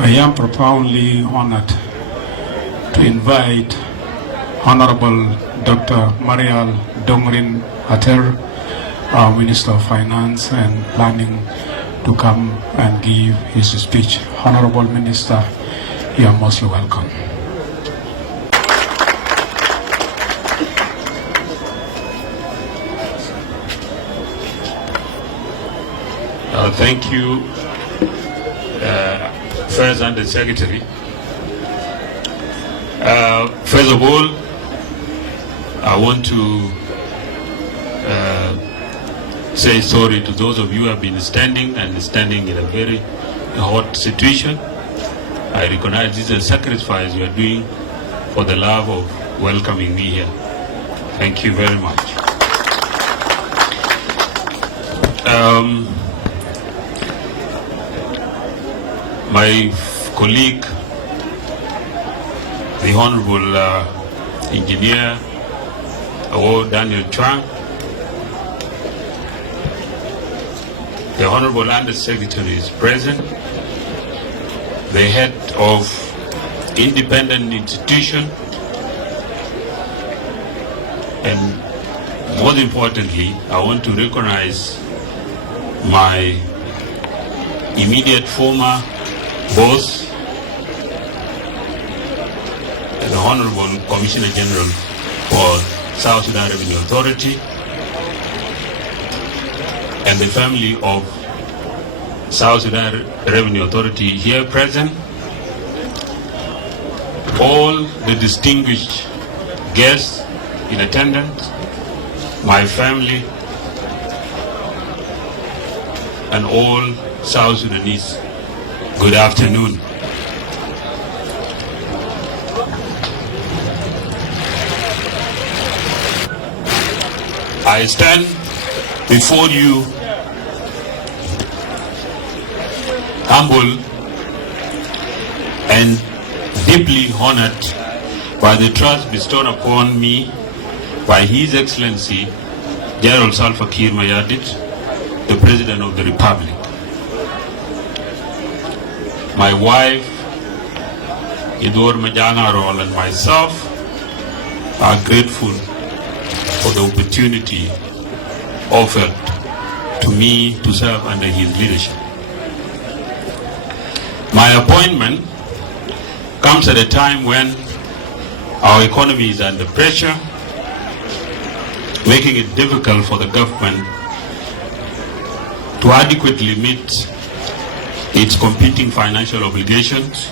I am profoundly honored to invite Honorable Dr. Marial Dongrin, our Minister of Finance and Planning, to come and give his speech. Honorable Minister, you are mostly welcome. Thank you, First Under Secretary. First of all, I want to say sorry to those of you who have been standing in a very hot situation. I recognize this is a sacrifice you are doing for the love of welcoming me here. Thank you very much. My colleague, the Honorable Engineer Daniel Chuang, the Honorable Undersecretary is present, the head of independent institution, and most importantly, I want to recognize my immediate former boss, the Honorable Commissioner General for South Sudan Revenue Authority, and the family of South Sudan Revenue Authority here present, all the distinguished guests in attendance, my family, and all South Sudanese. Good afternoon. I stand before you humble and deeply honored by the trust bestowed upon me by His Excellency General Salva Kiir Mayardit, the President of the Republic. My wife, Idor Majangarol, and myself are grateful for the opportunity offered to me to serve under his leadership. My appointment comes at a time when our economy is under pressure, making it difficult for the government to adequately meet its competing financial obligations,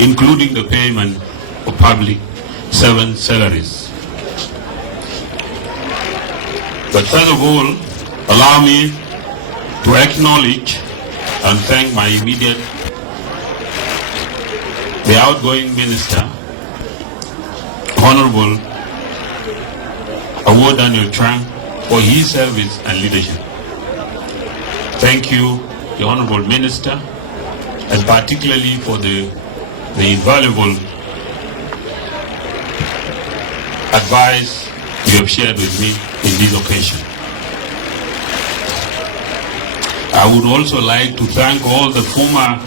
including the payment of public servant salaries. But first of all, allow me to acknowledge and thank my immediate, the outgoing Minister, Honorable Daniel Chuang, for his service and leadership. Thank you, the Honorable Minister, and particularly for the invaluable advice you have shared with me in this occasion. I would also like to thank all the former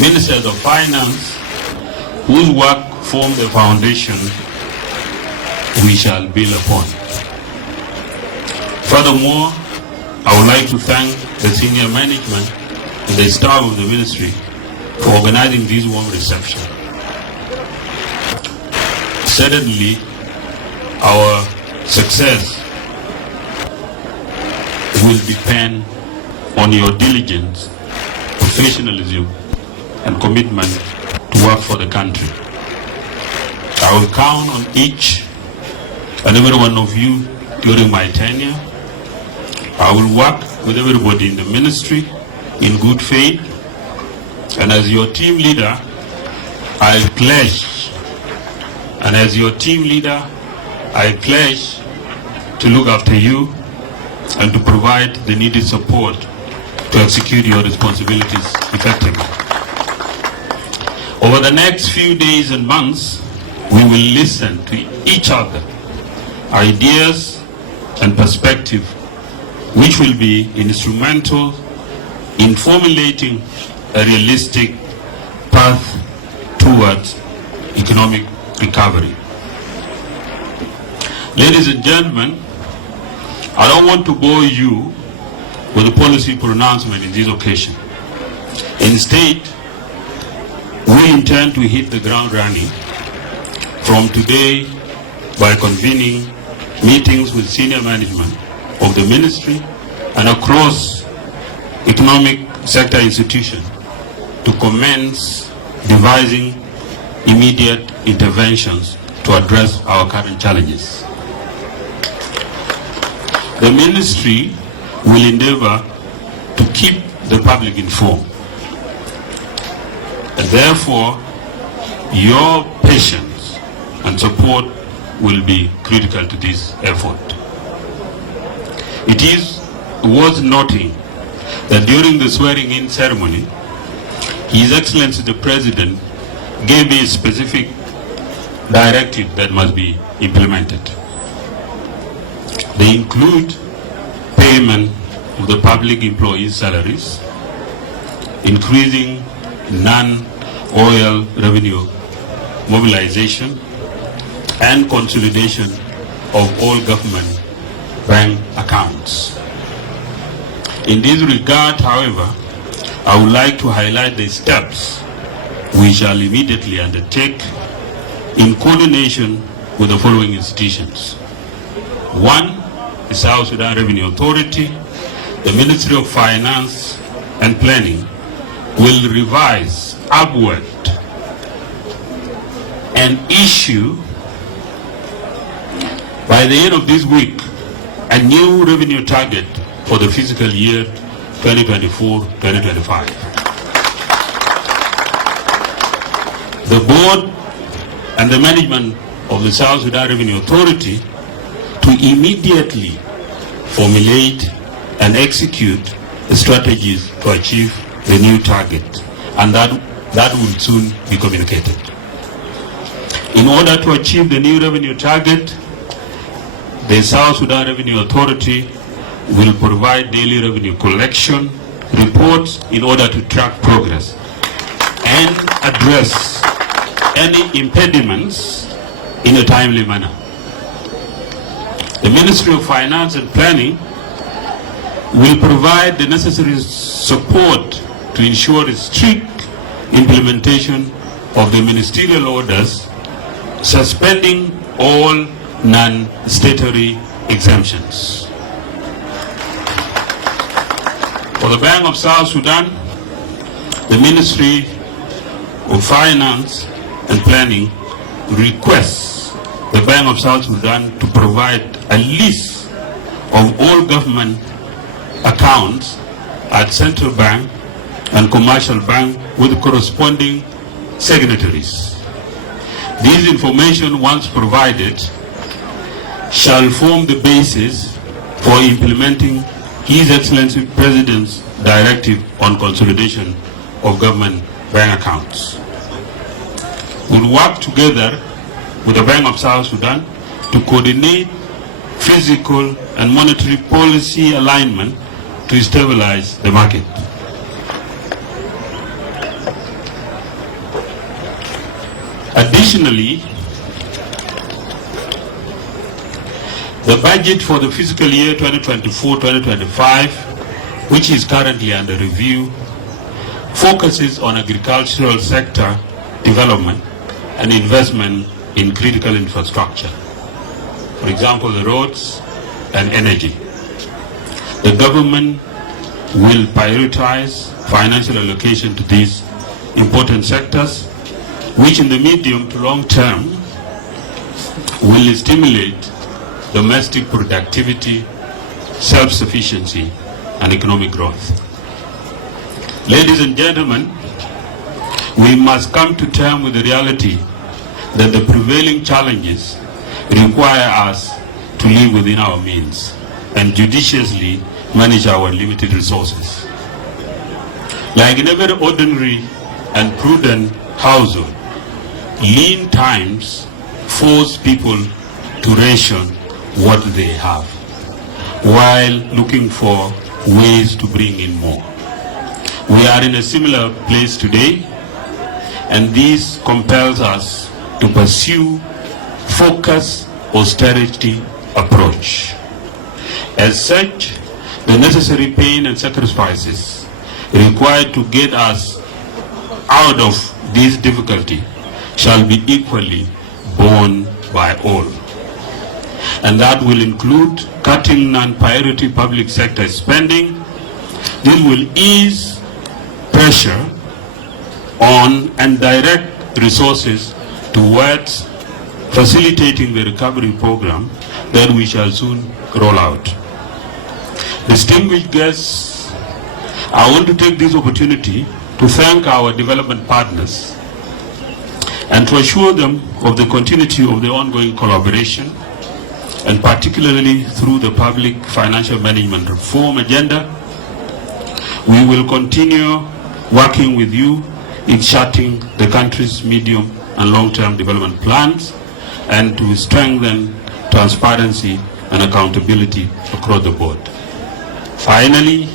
Ministers of Finance whose work formed the foundation we shall build upon. Furthermore, I would like to thank the senior management and the staff of the ministry for organizing this warm reception. Certainly, our success will depend on your diligence, professionalism, and commitment to work for the country. I will count on each and every one of you during my tenure. I will work with everybody in the ministry in good faith, and as your team leader, I pledge to look after you and to provide the needed support to execute your responsibilities effectively. Over the next few days and months, we will listen to each other, ideas and perspective, which will be instrumental in formulating a realistic path towards economic recovery. Ladies and gentlemen, I don't want to bore you with a policy pronouncement in this occasion. Instead, we intend to hit the ground running from today by convening meetings with senior management of the ministry and across economic sector institutions to commence devising immediate interventions to address our current challenges. The ministry will endeavor to keep the public informed. And therefore, your patience and support will be critical to this effort. It is worth noting that during the swearing-in ceremony, His Excellency the President gave a specific directive that must be implemented. They include payment of the public employees' salaries, increasing non-oil revenue mobilization, and consolidation of all government bank accounts. In this regard, however, I would like to highlight the steps we shall immediately undertake in coordination with the following institutions. One, the South Sudan Revenue Authority. The Ministry of Finance and Planning will revise upward and issue by the end of this week a new revenue target for the fiscal year 2024-2025. The board and the management of the South Sudan Revenue Authority to immediately formulate and execute the strategies to achieve the new target, and that will soon be communicated. In order to achieve the new revenue target, the South Sudan Revenue Authority will provide daily revenue collection reports in order to track progress and address any impediments in a timely manner. The Ministry of Finance and Planning will provide the necessary support to ensure a strict implementation of the ministerial orders suspending all non-statutory exemptions. For the Bank of South Sudan, the Ministry of Finance and Planning requests the Bank of South Sudan to provide a list of all government accounts at Central Bank and Commercial Bank with corresponding signatories. This information, once provided, shall form the basis for implementing His Excellency President's directive on consolidation of government bank accounts. We'll work together with the Bank of South Sudan to coordinate fiscal and monetary policy alignment to stabilize the market. Additionally, the budget for the fiscal year 2024-2025, which is currently under review, focuses on agricultural sector development and investment in critical infrastructure. For example, the roads and energy. The government will prioritize financial allocation to these important sectors, which in the medium to long term will stimulate domestic productivity, self-sufficiency, and economic growth. Ladies and gentlemen, we must come to terms with the reality that the prevailing challenges require us to live within our means and judiciously manage our limited resources. Like in every ordinary and prudent household, lean times force people to ration what they have, while looking for ways to bring in more. We are in a similar place today, and this compels us to pursue focused austerity approach. As such, the necessary pain and sacrifices required to get us out of this difficulty shall be equally borne by all. And that will include cutting non-priority public sector spending. This will ease pressure on and direct resources towards facilitating the recovery program that we shall soon roll out. Distinguished guests, I want to take this opportunity to thank our development partners and to assure them of the continuity of the ongoing collaboration, and particularly through the public financial management reform agenda. We will continue working with you in charting the country's medium and long-term development plans and to strengthen transparency and accountability across the board. Finally,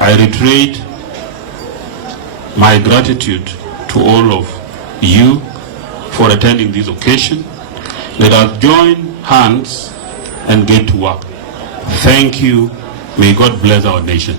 I reiterate my gratitude to all of you for attending this occasion. Let us join hands and get to work. Thank you. May God bless our nation.